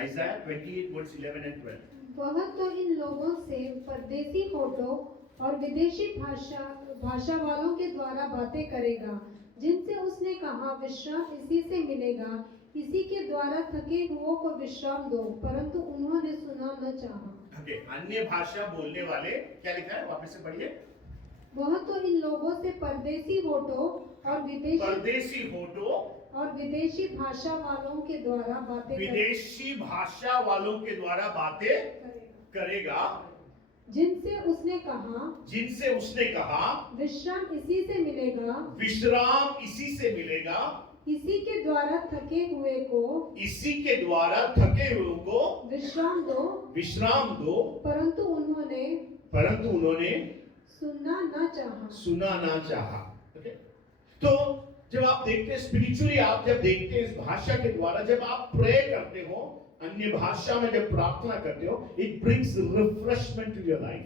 Isaiah 28 verse 11 and 12. वह तो इन लोगों से परदेशी होठों और विदेशी भाषा वालों के द्वारा बातें करेगा, जिनसे उसने कहा विश्राम इसी से मिलेगा। इसी के द्वारा थके हुओं को विश्राम दो, परंतु उन्होंने सुना न चाहा। Okay, अन्य भाषा बोलने वाले, क्या लिखा है वापस से पढ़िए? वह तो इन लोगों से परदेशी होठों और विदेशी भाषा वालों के द्वारा बातें करेगा, जिनसे उसने कहा विश्राम इसी से मिलेगा। इसी के द्वारा थके हुए को विश्राम दो, परंतु उन्होंने सुनना ना चाहा। Okay? तो जब आप देखते हैं स्पिरिचुअली, आप जब देखते हैं इस भाषा के द्वारा, जब आप प्रे करते हो अन्य भाषा में, जब प्रार्थना करते हो, it brings refreshment to your life.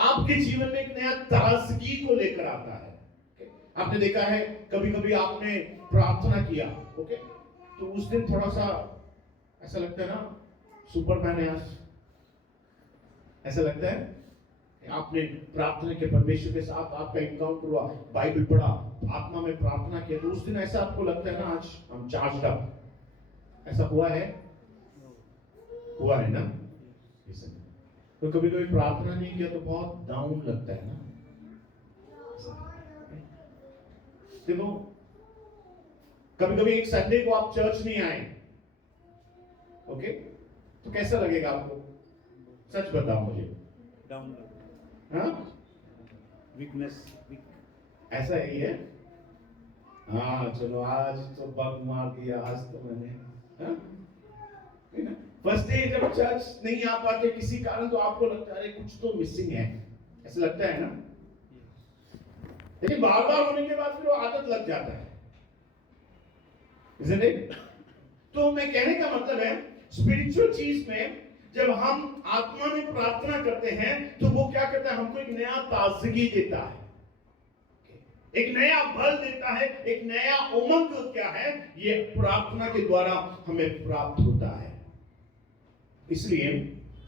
आपके जीवन में एक नया ताजगी को लेकर आता है। आपने देखा है कभी कभी आपने प्रार्थना किया, ओके, तो उस दिन थोड़ा सा ऐसा लगता है ना, सुपरमैन है आज, ऐसा लगता है। आपने प्रार्थना के परमेश्वर के साथ आपका एनकाउंटर हुआ, बाइबल पढ़ा, आत्मा में प्रार्थना किया, तो उस दिन ऐसा आपको लगता है ना, आज हम चार्ज्ड अप। ऐसा हुआ है ना? तो कभी कभी प्रार्थना नहीं किया तो बहुत डाउन लगता है ना। देखो कभी कभी एक संडे को आप चर्च नहीं आए, ओके, तो कैसा लगेगा आपको? सच बताओ मुझे। डाउन, हाँ, वीकनेस, ऐसा ही है। हाँ चलो आज तो बग मार दिया, आज तो मैंने, फर्स्ट डे जब चर्च नहीं आ पाते किसी कारण, तो आपको लगता है कुछ तो मिसिंग है, ऐसा लगता है ना। लेकिन बार बार होने के बाद फिर वो आदत लग जाता है, isn't it? तो मैं कहने का मतलब है, स्पिरिचुअल चीज में जब हम आत्मा में प्रार्थना करते हैं तो वो क्या करता है, हमको एक नया ताजगी देता है, एक नया बल देता है, एक नया उमंग क्या है, ये प्रार्थना के द्वारा हमें प्राप्त होता है। इसलिए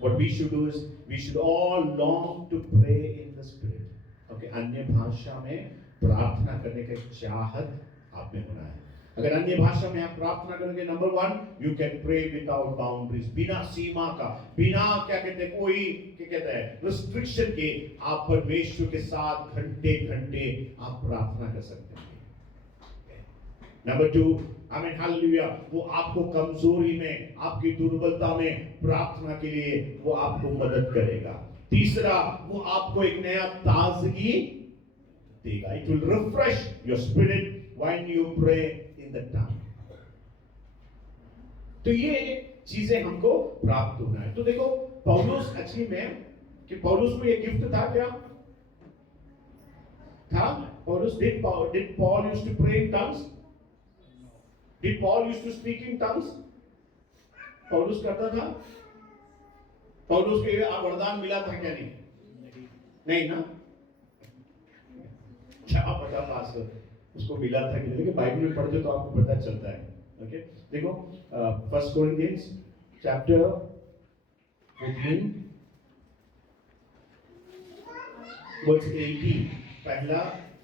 what we should do is we should all long to pray in the spirit. Okay, अन्य भाषा में प्रार्थना करने का चाहत आप में होना है। अगर अन्य भाषा में आप प्रार्थना करेंगे, number one, you can pray without boundaries, बिना सीमा का, बिना क्या कहते हैं, कोई क्या कहते हैं रिस्ट्रिक्शन के, आप परमेश्वर के साथ घंटे घंटे आप प्रार्थना कर सकते हैं। नंबर टू, आमीन, हालेलुया, वो आपको कमजोरी में, आपकी दुर्बलता में प्रार्थना के लिए वो आपको मदद करेगा। तीसरा, वो आपको एक नया ताजगी देगा। It will refresh your spirit when you pray in the time. तो ये चीजें हमको प्राप्त होना है। तो देखो पौलुस एक्चुअली में, कि पौलुस को ये गिफ्ट था क्या? था? Paulus, did Paul used to pray in tongues? Did Paul used to speak in tongues? पौलुस करता था? पौलुस के वरदान मिला था क्या? नहीं ना? क्या पता पास उसको मिला था कि नहीं, लेकिन बाइबल में पढ़ते तो आपको पता चलता है. ओके, देखो फर्स्ट कोरिंथियंस चैप्टर 14 वर्स 18. पहला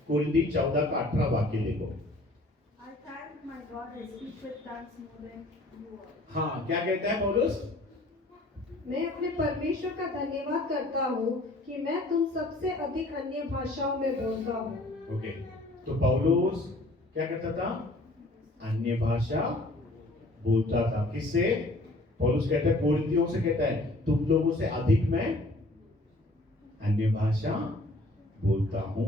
कोरिंथी 14 का 18 वाक्य देखो. I thank my God I speak with tongues more than you all. हाँ, क्या कहता है पौलुस? मैं अपने परमेश्वर का धन्यवाद करता हूँ कि मैं तुम सबसे अधिक अन्य भाषाओं में बोलता हूँ. ओके, तो पौलुस क्या करता था? अन्य भाषा बोलता था. किससे? पौलुस कहता है कोरिन्थियों से, कहता है तुम लोगों से अधिक मैं अन्य भाषा बोलता हूँ.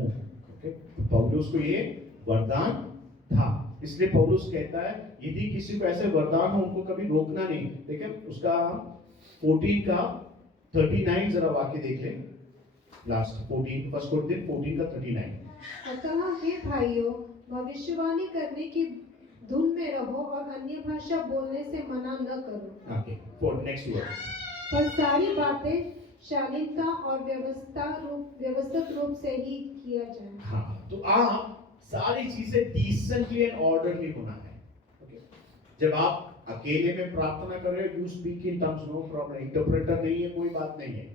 ओके, तो पौलुस को ये वरदान था. इसलिए पौलुस कहता है यदि किसी को ऐसे वरदान हो उनको कभी रोकना नहीं. देखिए उसका 14 का 39 जरा वाक्य देख लें. लास्ट 14 फर्स्ट कोरिन्थियंस 14 का 39. अतः हे भाइयों, भविष्यवाणी करने की धुन में रहो और अन्य भाषा बोलने से मना न करो. Okay, for next word. पर सारी बातें शालीनता और व्यवस्थित रूप से ही किया जाए. हाँ, तो आप सारी चीजें डिसेंटली एंड ऑर्डरली होना है. ओके, जब आप अकेले में प्रार्थना कर रहे हो you speak in terms, no problem. Interpreter नहीं है, कोई बात नहीं है.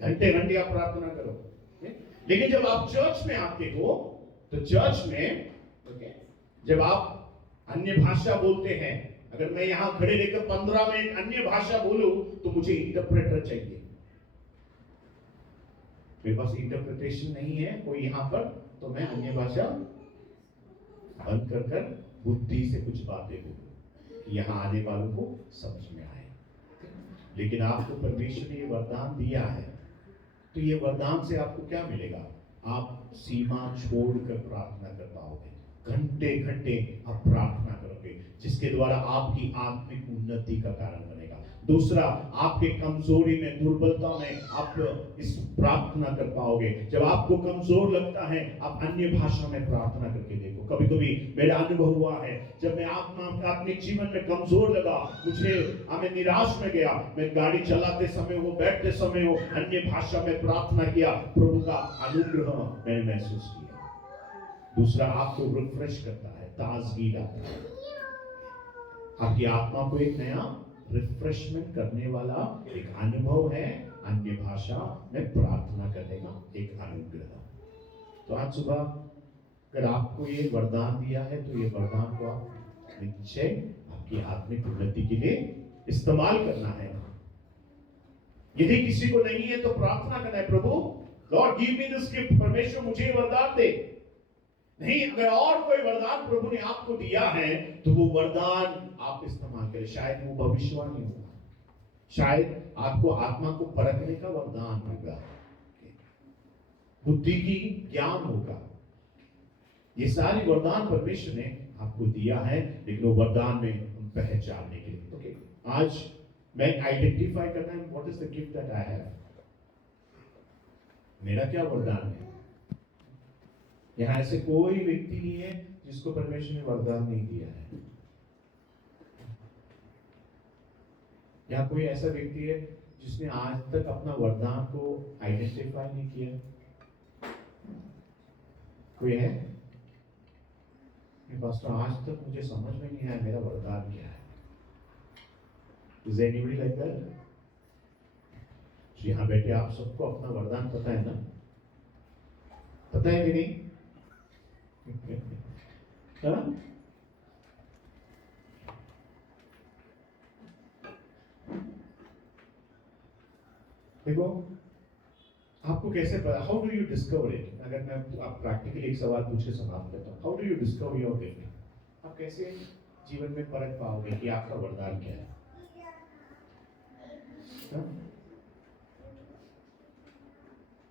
घंटे घंटे आप प्रार्थना करो. ओके? लेकिन जब आप चर्च में आते हो तो चर्च में ओके, जब आप अन्य भाषा बोलते हैं, अगर मैं यहां खड़े रहकर 15 मिनट अन्य भाषा बोलूं तो मुझे इंटरप्रेटर चाहिए. मेरे पास इंटरप्रिटेशन नहीं है कोई यहां पर, तो मैं अन्य भाषा बंद कर कर बुद्धि से कुछ बातें बोलूं कि यहां आने वालों को समझ में आए. लेकिन आपको परमेश्वर ने ये वरदान दिया है, तो ये वरदान से आपको क्या मिलेगा? आप सीमा छोड़कर प्रार्थना कर पाओगे. घंटे घंटे आप प्रार्थना करोगे, जिसके द्वारा आपकी आत्मिक उन्नति का कारण बनेगा. दूसरा, आपके कमजोरी में, दुर्बलता में आप इस प्रार्थना कर पाओगे. जब आपको कमजोर लगता है आप अन्य भाषा में प्रार्थना करके देखो. कभी कभी मेरा अनुभव हुआ है, जब मैं आत्मिक जीवन में कमजोर लगा, मैं निराश में गया, मैं गाड़ी चलाते समय हो, बैठते समय हो, अन्य भाषा में प्रार्थना किया, प्रभु का अनुग्रह मैंने महसूस किया. दूसरा, आपको रिफ्रेश करता है, ताजगी लाता है. आपकी आत्मा को एक नया रिफ्रेशमेंट करने वाला एक अनुभव है अन्य भाषा में प्रार्थना करने का एक अनुग्रह. तो आज सुबह अगर आपको ये वरदान दिया है तो ये वरदान को आप निश्चय आपकी आत्मिक उन्नति के लिए इस्तेमाल करना है. यदि किसी को नहीं है तो प्रार्थना करना है, प्रभु Lord give me this gift, परमेश्वर मुझे वरदान दे. नहीं, अगर और कोई वरदान प्रभु ने आपको दिया है तो वो वरदान आप इस्तेमाल करें. शायद वो भविष्यवाणी होगा, शायद आपको आत्मा को परखने का वरदान होगा, बुद्धि की ज्ञान होगा. ये सारी वरदान परमेश्वर ने आपको दिया है, लेकिन वो वरदान में पहचानने के लिए. ओके, आज मैं आइडेंटिफाई करना है what is the gift that I have. मेरा क्या वरदान है. यहां ऐसे कोई व्यक्ति नहीं है जिसको परमेश्वर ने वरदान नहीं दिया है. यहां कोई ऐसा व्यक्ति है जिसने आज तक अपना वरदान को आइडेंटिफाई नहीं किया. कोई है? पास तो आज तक मुझे समझ में नहीं आया मेरा वरदान क्या है. Is anybody like that? यहां बैठे आप सबको अपना वरदान पता है ना? पता है कि नहीं? हाँ? देखो आपको कैसे पता, how do you discover it. अगर मैं आप प्रैक्टिकली एक सवाल पूछ के समाप्त करता हूँ, how do you discover your gift. आप कैसे जीवन में परख पाओगे कि आपका वरदान क्या है.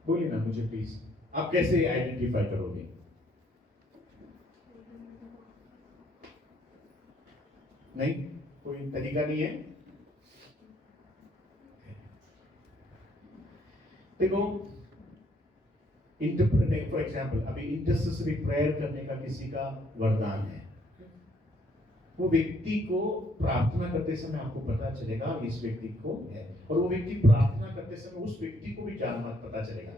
बोलिए ना मुझे प्लीज, आप कैसे आइडेंटिफाई करोगे. नहीं, कोई तरीका नहीं है. देखो इंटरप्रेटिंग फॉर एग्जांपल अभी इंटरसेसरी प्रेयर करने का किसी का वरदान है, वो व्यक्ति को प्रार्थना करते समय आपको पता चलेगा इस व्यक्ति को है, और वो व्यक्ति प्रार्थना करते समय उस व्यक्ति को भी जानना पता चलेगा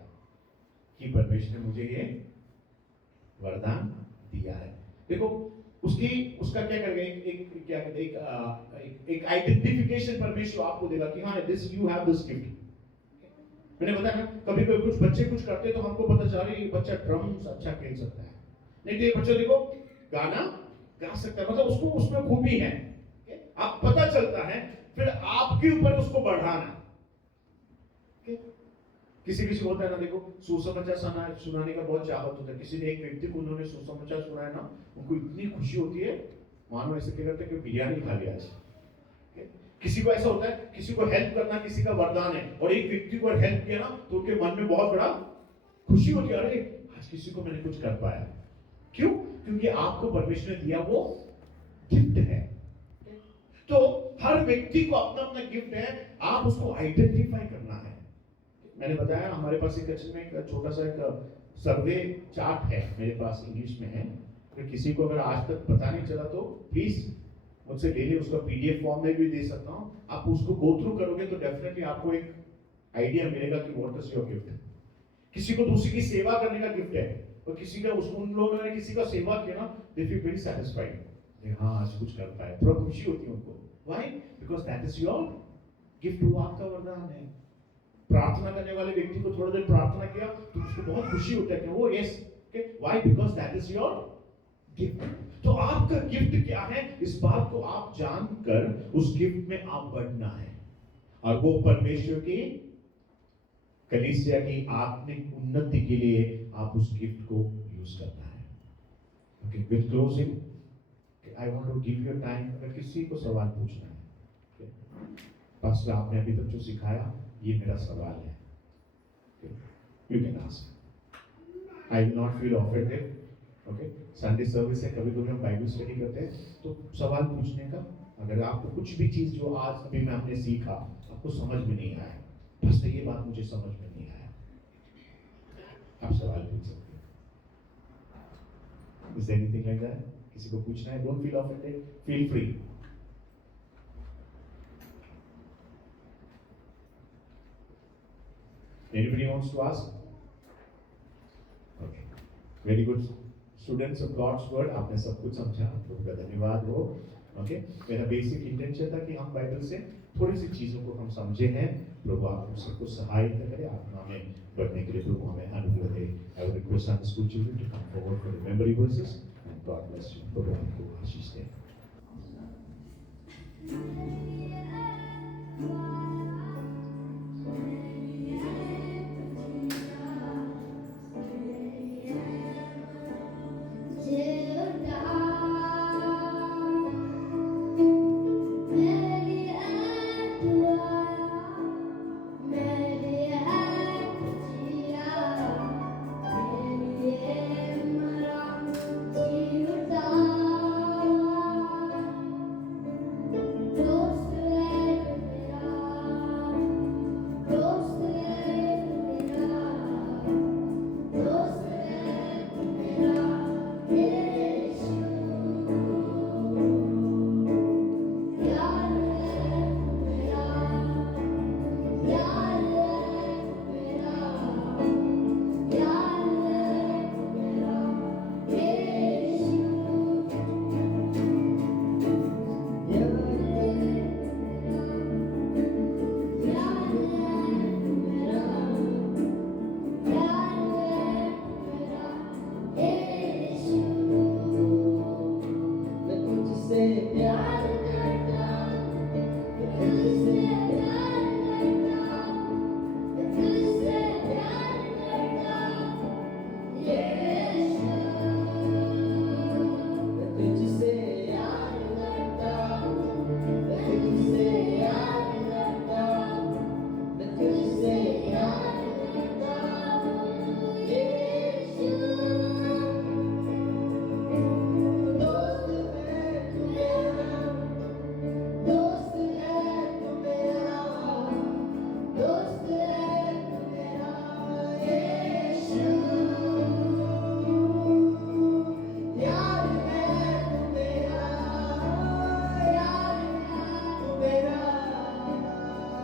कि परमेश्वर ने मुझे ये वरदान दिया है। देखो उसका क्या करेगा, एक क्या कहते हैं, एक आइडेंटिफिकेशन परमेश्वर आपको देगा कि हाँ this you have this gift. मैंने बताया ना, कभी कभी कुछ बच्चे कुछ करते तो हमको पता चला ये बच्चा ड्रम्स अच्छा खेल सकता है, नहीं तो ये बच्चा देखो गाना गा सकता है, मतलब उसको उसमें खूबी है, आप पता चलता है, फिर आपके ऊपर उसको बढ़ाना। किसी को होता है ना, देखो सुसमाचार सुनाने का बहुत चाहत होता है, किसी ने एक व्यक्ति को उन्होंने सुसमाचार सुनाया ना, उनको इतनी खुशी होती है मानो ऐसे क्या करते हैं कि बिरयानी खा लिया आज। किसी को ऐसा होता है, किसी को हेल्प करना किसी का वरदान है, और एक व्यक्ति को हेल्प किया ना तो उनके मन में बहुत बड़ा खुशी होती है, अरे आज किसी को मैंने कुछ कर पाया। क्यों? क्योंकि आपको परमेश्वर ने दिया वो गिफ्ट है। तो हर व्यक्ति को अपना अपना गिफ्ट है, आप उसको आइडेंटिफाई करना है। मैंने बताया हमारे पास एक छोटा सा एक सर्वे चार्ट है, मेरे पास इंग्लिश में है, तो किसी को अगर आज तक पता नहीं चला तो प्लीज मुझसे ले ले, उसका पीडीएफ फॉर्म में भी दे सकता हूँ, आप उसको गो थ्रू करोगे तो डेफिनेटली आपको एक आइडिया मिलेगा कि व्हाट इज योर गिफ्ट। किसी को दूसरे की सेवा करने का गिफ्ट है, और किसी का उन लोगों ने किसी का सेवा किया ना, दे फील वेरी सैटिस्फाइड, हाँ आज कुछ कर पाए, थोड़ा खुशी होती है उनको। Why? Because that is your gift, वो आपका वरदान है। प्रार्थना करने वाले व्यक्ति को थोड़ा देर प्रार्थना किया तो उसको बहुत खुशी होता है कि वो yes, why? Because that is your gift. तो आपका गिफ्ट क्या है, इस बात को आप जानकर उस गिफ्ट में आप बढ़ना है, और वो परमेश्वर की कलीसिया की आत्मिक उन्नति के लिए आप उस गिफ्ट को यूज करना है। Okay, with closing I want to give you time, अगर किसी को सवाल पूछना है, पास्टर आपने अभी तक जो सिखाया ये मेरा सवाल है, you can ask, I will not feel offended. Okay, Sunday service है, कभी कभी हम बाइबल स्टडी करते हैं तो सवाल पूछने का, अगर आपको कुछ भी चीज जो आज अभी मैं आपने सीखा आपको समझ में नहीं आया, बस ये बात मुझे समझ में नहीं आया, आप सवाल पूछ सकते हैं। Is there anything like that? किसी को पूछना है, don't feel offended, feel free. Anybody wants to ask? Okay, very good. Students of God's word, आपने सब कुछ समझा, आपका धन्यवाद हो। ओके, मेरा बेसिक इंटेंशन था कि हम बाइबल से थोड़ी सी चीज़ों को हम समझे हैं। प्रभु आप हम सबको सहायता करें, आत्मा में बढ़ने के लिए प्रभु हमें अनुग्रह दे। I will request Sunday school children to come forward for the memory verses and God bless you. प्रभु आपको आशीष दे।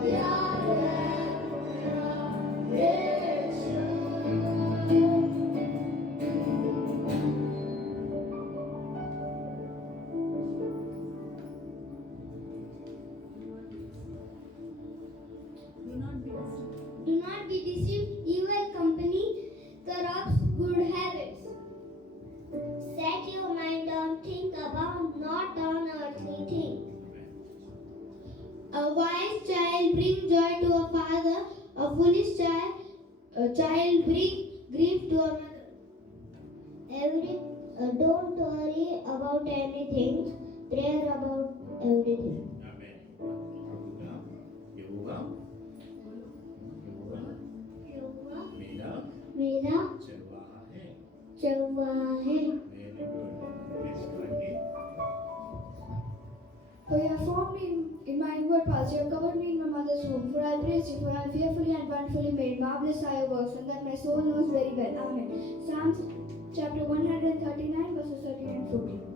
Do not be deceived. Do not be deceived. Evil company corrupts good habits. Set your mind on things above, not on earthly things. A wise child brings joy to a father. A foolish child brings grief to a mother. Don't worry about anything. Pray about everything. आमेन। यहोवा यहोवा मेरा चरवाहा है। Very good. Please go ahead. For you have formed me in my inward parts, you have covered me in my mother's womb. For I praise you, for I am fearfully and wonderfully made. Marvelous are your works, and that my soul knows very well. Amen. Psalms chapter 139, verses 13 and 14.